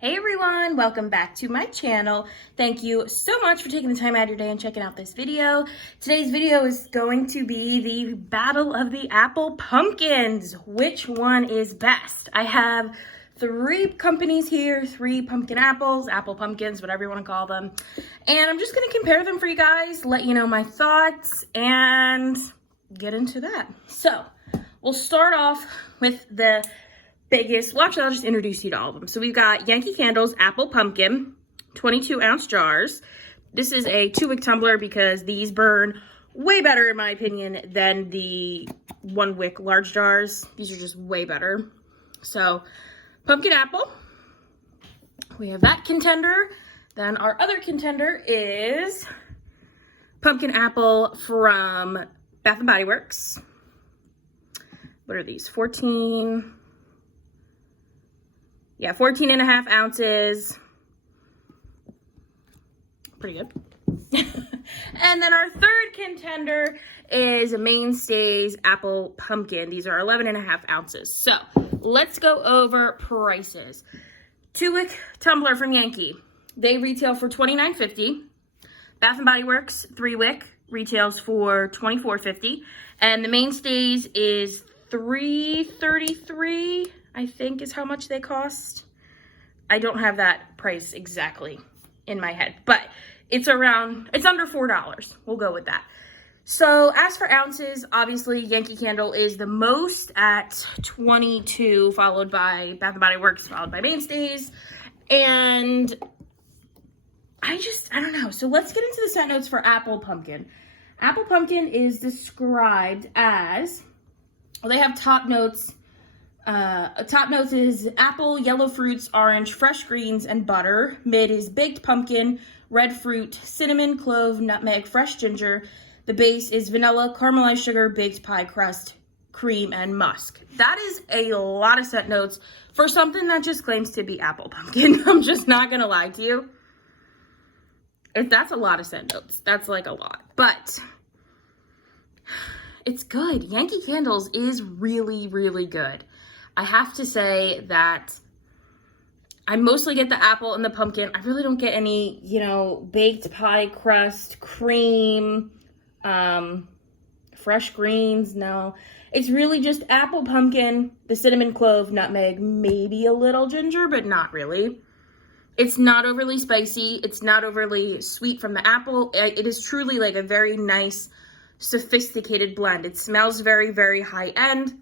Hey everyone, welcome back to my channel. Thank you so much for taking the time out of your day and checking out this video. Today's video is going to be the battle of the apple pumpkins. Which one is best? I have three companies here, three pumpkin apples, apple pumpkins, whatever you want to call them. And I'm just going to compare them for you guys, let you know my thoughts, and get into that. So we'll start off with the biggest, well actually I'll just introduce you to all of them. So we've got Yankee Candles Apple Pumpkin, 22 ounce jars. This is a 2-wick tumbler because these burn way better in my opinion than the 1-wick large jars. These are just way better. So pumpkin apple, we have that contender. Then our other contender is pumpkin apple from Bath & Body Works. What are these? 14 and a half ounces. Pretty good. And then our third contender is Mainstays Apple Pumpkin. These are 11 and a half ounces. So let's go over prices. 2-wick tumbler from Yankee. They retail for $29.50. Bath & Body Works 3-wick retails for $24.50. And the Mainstays is $3.33. I think is how much they cost. I don't have that price exactly in my head, but it's under $4. We'll go with that. So as for ounces, obviously Yankee Candle is the most at 22, followed by Bath & Body Works, followed by Mainstays. And I don't know. So let's get into the set notes for Apple Pumpkin. Apple Pumpkin is described as, well, they have top notes. Top notes is apple, yellow fruits, orange, fresh greens, and butter. Mid is baked pumpkin, red fruit, cinnamon, clove, nutmeg, fresh ginger. The base is vanilla, caramelized sugar, baked pie crust, cream, and musk. That is a lot of set notes for something that just claims to be apple pumpkin. I'm just not going to lie to you. If that's a lot of set notes, that's like a lot. But it's good. Yankee Candles is really, really good. I have to say that I mostly get the apple and the pumpkin. I really don't get any, baked pie crust, cream, fresh greens. No, it's really just apple, pumpkin, the cinnamon, clove, nutmeg, maybe a little ginger, but not really. It's not overly spicy. It's not overly sweet from the apple. It is truly like a very nice, sophisticated blend. It smells very, very high end.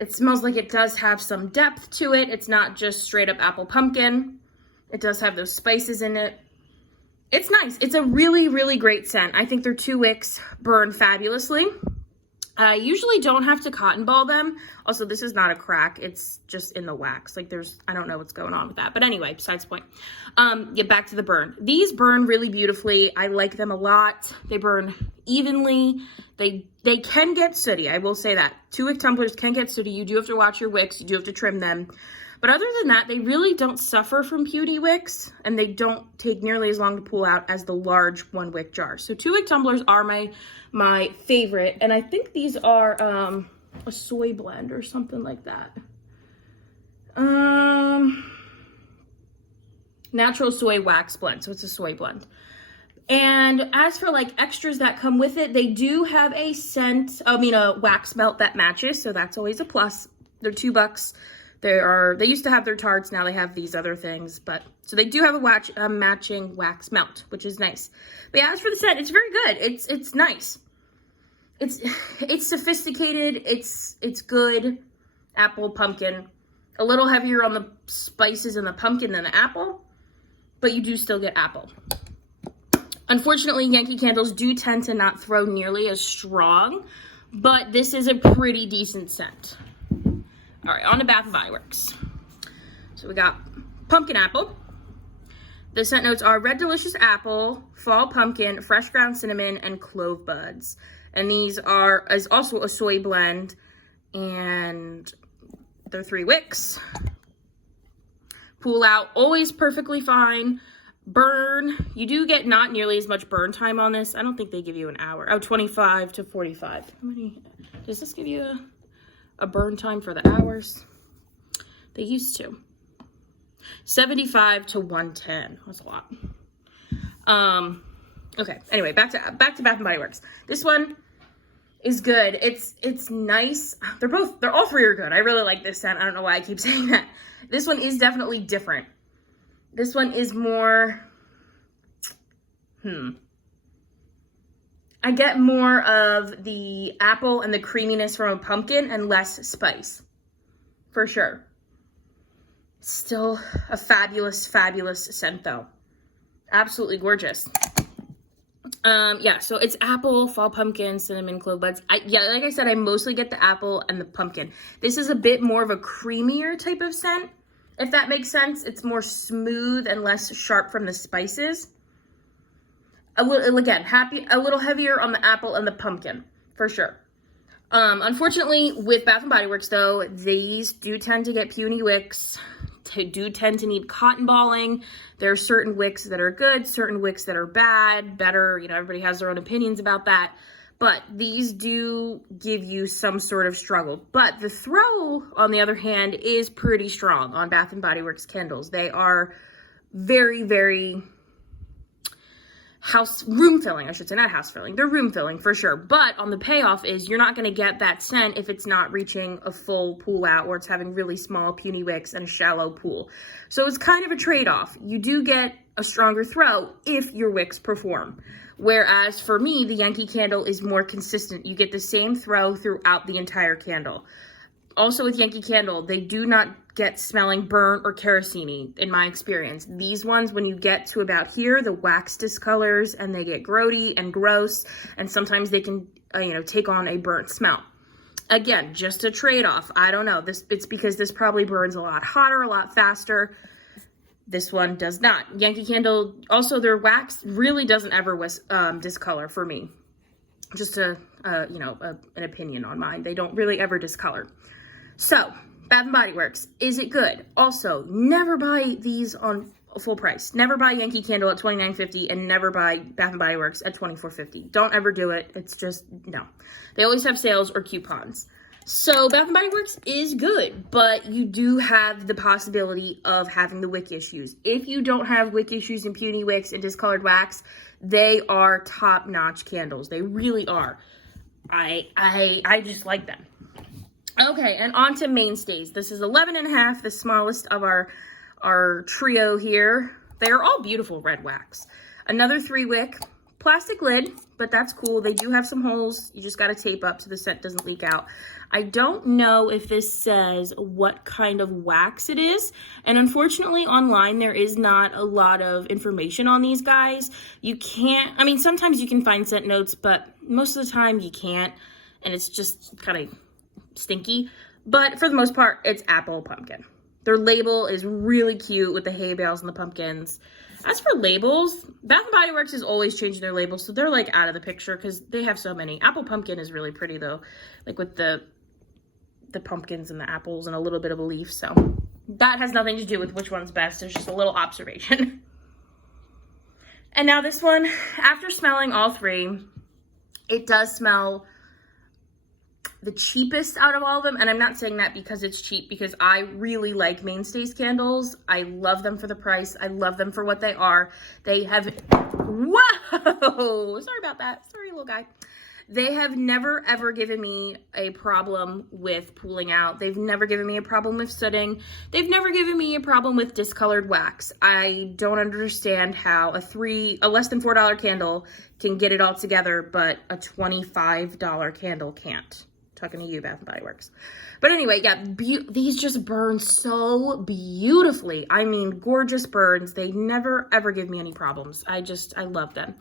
It smells like it does have some depth to it. It's not just straight up apple pumpkin. It does have those spices in it. It's nice. It's a really, really great scent. I think their 2 wicks burn fabulously. I usually don't have to cotton ball them. Also, this is not a crack. It's just in the wax. Like I don't know what's going on with that. But anyway, besides the point. Get back to the burn. These burn really beautifully. I like them a lot. They burn evenly. They can get sooty. I will say that. 2-wick tumblers can get sooty. You do have to watch your wicks. You do have to trim them. But other than that, they really don't suffer from pewty wicks, and they don't take nearly as long to pull out as the large 1-wick jars. So 2-wick tumblers are my favorite, and I think these are a soy blend or something like that. Natural soy wax blend, so it's a soy blend. And as for like extras that come with it, they do have a wax melt that matches, so that's always a plus. They're $2. They used to have their tarts, now they have these other things, so they do have a matching wax melt, which is nice. But yeah, as for the scent, it's very good. It's nice. It's sophisticated. It's good. Apple, pumpkin, a little heavier on the spices and the pumpkin than the apple, but you do still get apple. Unfortunately, Yankee Candles do tend to not throw nearly as strong, but this is a pretty decent scent. All right, on to Bath & Body Works. So we got pumpkin apple. The scent notes are red delicious apple, fall pumpkin, fresh ground cinnamon, and clove buds. And these is also a soy blend, and they're 3 wicks. Pull out, always perfectly fine. Burn, you do get not nearly as much burn time on this. I don't think they give you an hour. Oh, 25 to 45. How many, does this give you a burn time for the hours? They used to. $75 to $110. That's a lot. Okay, anyway, back to Bath and Body Works. This one is good. It's nice. They're all three are good. I really like this scent. I don't know why I keep saying that. This one is definitely different. This one is more, I get more of the apple and the creaminess from a pumpkin and less spice, for sure. Still a fabulous, fabulous scent though. Absolutely gorgeous. Yeah, so it's apple, fall pumpkin, cinnamon, clove buds. Yeah, like I said, I mostly get the apple and the pumpkin. This is a bit more of a creamier type of scent, if that makes sense. It's more smooth and less sharp from the spices. A little heavier on the apple and the pumpkin, for sure. Unfortunately, with Bath & Body Works, though, these do tend to get puny wicks, do tend to need cotton balling. There are certain wicks that are good, certain wicks that are bad, better. You know, everybody has their own opinions about that. But these do give you some sort of struggle. But the throw, on the other hand, is pretty strong on Bath & Body Works candles. They are very, very room filling, I should say, not house filling. They're room filling for sure. But on the payoff is you're not going to get that scent if it's not reaching a full pool out, or it's having really small puny wicks and a shallow pool. So it's kind of a trade-off. You do get a stronger throw if your wicks perform. Whereas for me, the Yankee candle is more consistent. You get the same throw throughout the entire candle. Also with Yankee candle, they do not get smelling burnt or kerosene in my experience. These ones, when you get to about here, the wax discolors and they get grody and gross, and sometimes they can, take on a burnt smell. Again, just a trade-off. I don't know. It's because this probably burns a lot hotter, a lot faster. This one does not. Yankee candle, also their wax really doesn't ever discolor for me. Just an opinion on mine. They don't really ever discolor. So, Bath & Body Works, is it good? Also, never buy these on full price. Never buy Yankee candle at $29.50 and never buy Bath & Body Works at $24.50. Don't ever do it. It's just, no. They always have sales or coupons. So, Bath & Body Works is good, but you do have the possibility of having the wick issues. If you don't have wick issues and puny wicks and discolored wax, they are top-notch candles. They really are. I just like them. Okay, and on to Mainstays. This is 11.5, the smallest of our trio here. They are all beautiful red wax. Another 3-wick, plastic lid, but that's cool. They do have some holes. You just got to tape up so the scent doesn't leak out. I don't know if this says what kind of wax it is, and unfortunately online there is not a lot of information on these guys. You can't, sometimes you can find scent notes, but most of the time you can't, and it's just kind of stinky. But for the most part, it's apple pumpkin. Their label is really cute with the hay bales and the pumpkins. As for labels, Bath & Body Works is always changing their labels, so they're like out of the picture because they have so many. Apple pumpkin is really pretty though, like with the pumpkins and the apples and a little bit of a leaf. So that has nothing to do with which one's best. It's just a little observation. And now this one, after smelling all three, it does smell the cheapest out of all of them. And I'm not saying that because it's cheap, because I really like Mainstays candles. I love them for the price. I love them for what they are. They have, whoa, sorry about that. Sorry, little guy. They have never, ever given me a problem with pooling out. They've never given me a problem with sooting. They've never given me a problem with discolored wax. I don't understand how a less than $4 candle can get it all together, but a $25 candle can't. Talking to you, Bath & Body Works. But anyway, yeah, these just burn so beautifully. I mean, gorgeous burns. They never, ever give me any problems. I love them.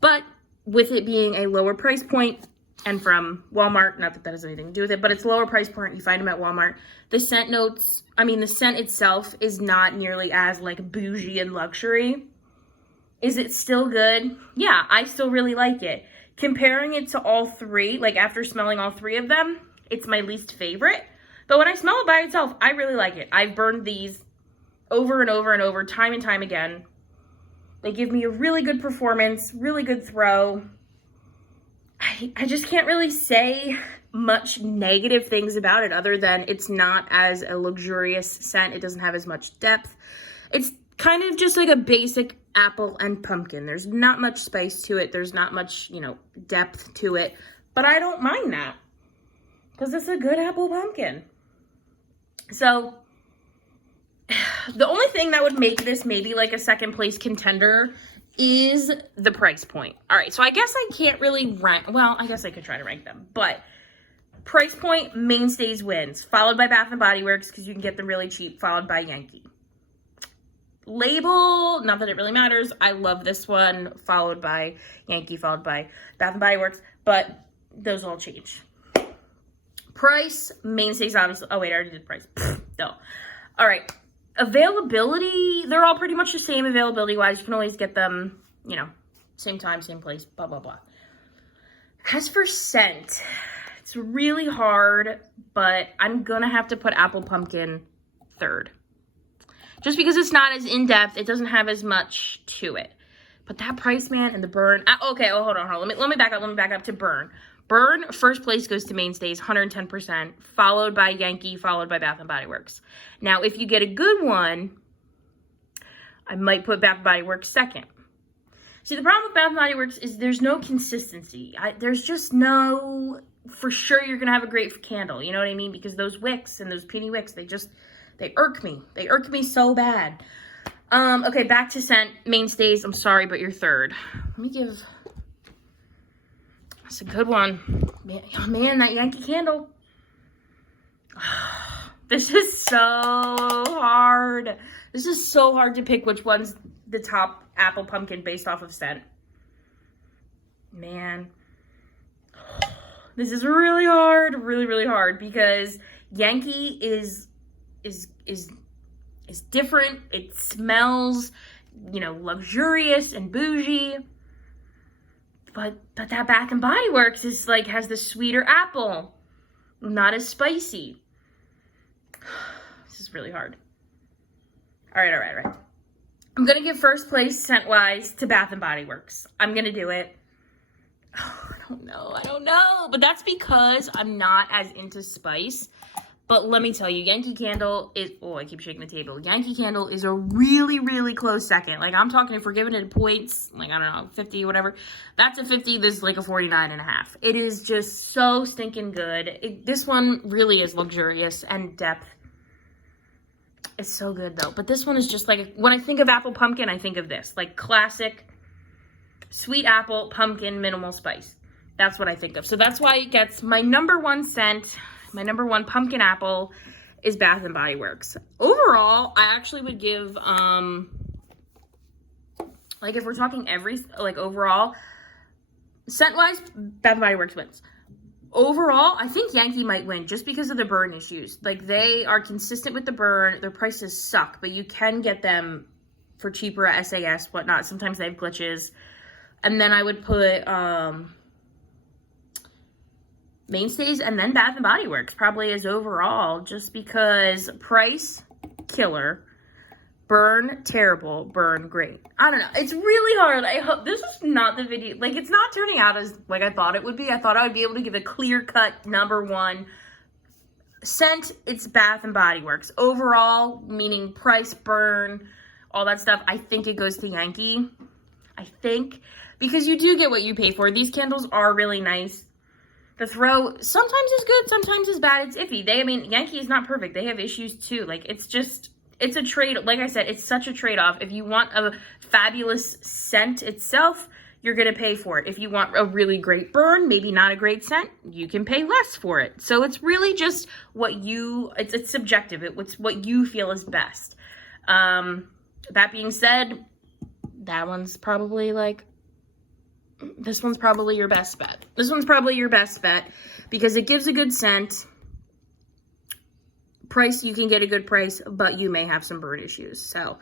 But with it being a lower price point and from Walmart, not that that has anything to do with it, but it's lower price point. You find them at Walmart. The scent notes, the scent itself is not nearly as like bougie and luxury. Is it still good? Yeah, I still really like it. Comparing it to all three, like after smelling all three of them, it's my least favorite. But when I smell it by itself, I really like it. I've burned these over and over and over, time and time again. They give me a really good performance, really good throw. I just can't really say much negative things about it other than it's not as a luxurious scent. It doesn't have as much depth. It's kind of just like a basic apple and pumpkin. There's not much spice to it. There's not much, you know, depth to it. But I don't mind that because it's a good apple pumpkin. So the only thing that would make this maybe like a second place contender is the price point. All right, so I guess I can't really rank. Well, I guess I could try to rank them, but price point, Mainstays wins, followed by Bath & Body Works because you can get them really cheap, followed by Yankee. Label, not that it really matters. I love this one, followed by Yankee, followed by Bath & Body Works, but those all change. Price, Mainstays, obviously. Oh, wait, I already did price. No. All right. Availability, they're all pretty much the same availability-wise. You can always get them, you know, same time, same place, blah, blah, blah. As for scent, it's really hard, but I'm going to have to put Apple Pumpkin third. Just because it's not as in-depth, it doesn't have as much to it. But that price, man, and the burn. Okay, oh, hold on. Let me back up to burn. Burn, first place goes to Mainstays, 110%, followed by Yankee, followed by Bath & Body Works. Now, if you get a good one, I might put Bath & Body Works second. See, the problem with Bath & Body Works is there's no consistency. There's just no, for sure you're going to have a great candle. You know what I mean? Because those wicks and those puny wicks, they irk me. They irk me so bad. Okay, back to scent. Mainstays, I'm sorry, but you're third. Let me give... That's a good one. Oh, man, that Yankee candle. This is so hard. This is so hard to pick which one's the top apple pumpkin based off of scent. Man. This is really hard. Really, really hard because Yankee is different. It smells, you know, luxurious and bougie. But that Bath & Body Works is like, has the sweeter apple. Not as spicy. This is really hard. All right. I'm going to give first place scent-wise to Bath & Body Works. I'm going to do it. Oh, I don't know. But that's because I'm not as into spice. But let me tell you, Yankee Candle is... Oh, I keep shaking the table. Yankee Candle is a really, really close second. Like, I'm talking, if we're giving it points, like, I don't know, 50, whatever. That's a 50. This is like a 49.5. It is just so stinking good. This one really is luxurious and depth. It's so good, though. But this one is just like... When I think of apple pumpkin, I think of this. Like, classic sweet apple pumpkin minimal spice. That's what I think of. So that's why it gets my number one scent... My number one pumpkin apple is Bath & Body Works. Overall, I actually would give, like if we're talking overall, scent-wise, Bath & Body Works wins. Overall, I think Yankee might win just because of the burn issues. Like, they are consistent with the burn. Their prices suck, but you can get them for cheaper at SAS, whatnot. Sometimes they have glitches. And then I would put, Mainstays and then Bath & Body Works probably is overall, just because price, killer, burn, terrible, burn, great. I don't know. It's really hard. I hope this is not the video. Like, it's not turning out as like I thought it would be. I thought I would be able to give a clear-cut number one. Scent, it's Bath & Body Works. Overall, meaning price, burn, all that stuff, I think it goes to Yankee. I think. Because you do get what you pay for. These candles are really nice. The throw sometimes is good, sometimes is bad. It's iffy. Yankee is not perfect. They have issues too. Like, it's a trade. Like I said, it's such a trade-off. If you want a fabulous scent itself, you're going to pay for it. If you want a really great burn, maybe not a great scent, you can pay less for it. So it's really just it's subjective. It's what you feel is best. That being said, that one's probably like, this one's probably your best bet. This one's probably your best bet because it gives a good scent. Price, you can get a good price, but you may have some burn issues. So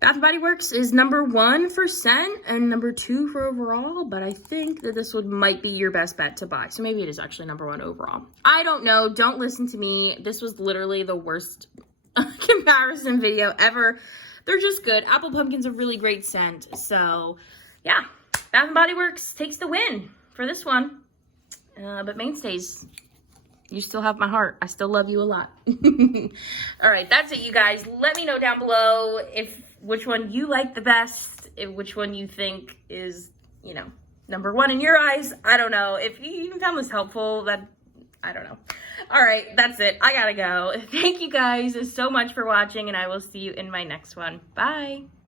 Bath & Body Works is number one for scent and number two for overall, but I think that this might be your best bet to buy. So maybe it is actually number one overall. I don't know. Don't listen to me. This was literally the worst comparison video ever. They're just good. Apple Pumpkin's a really great scent. So yeah. Bath & Body Works takes the win for this one. But Mainstays, You still have my heart. I still love you a lot. All right, that's it, you guys. Let me know down below which one you like the best, which one you think is, you know, number one in your eyes. I don't know. If you even found this helpful, I don't know. All right, that's it. I gotta go. Thank you guys so much for watching, and I will see you in my next one. Bye.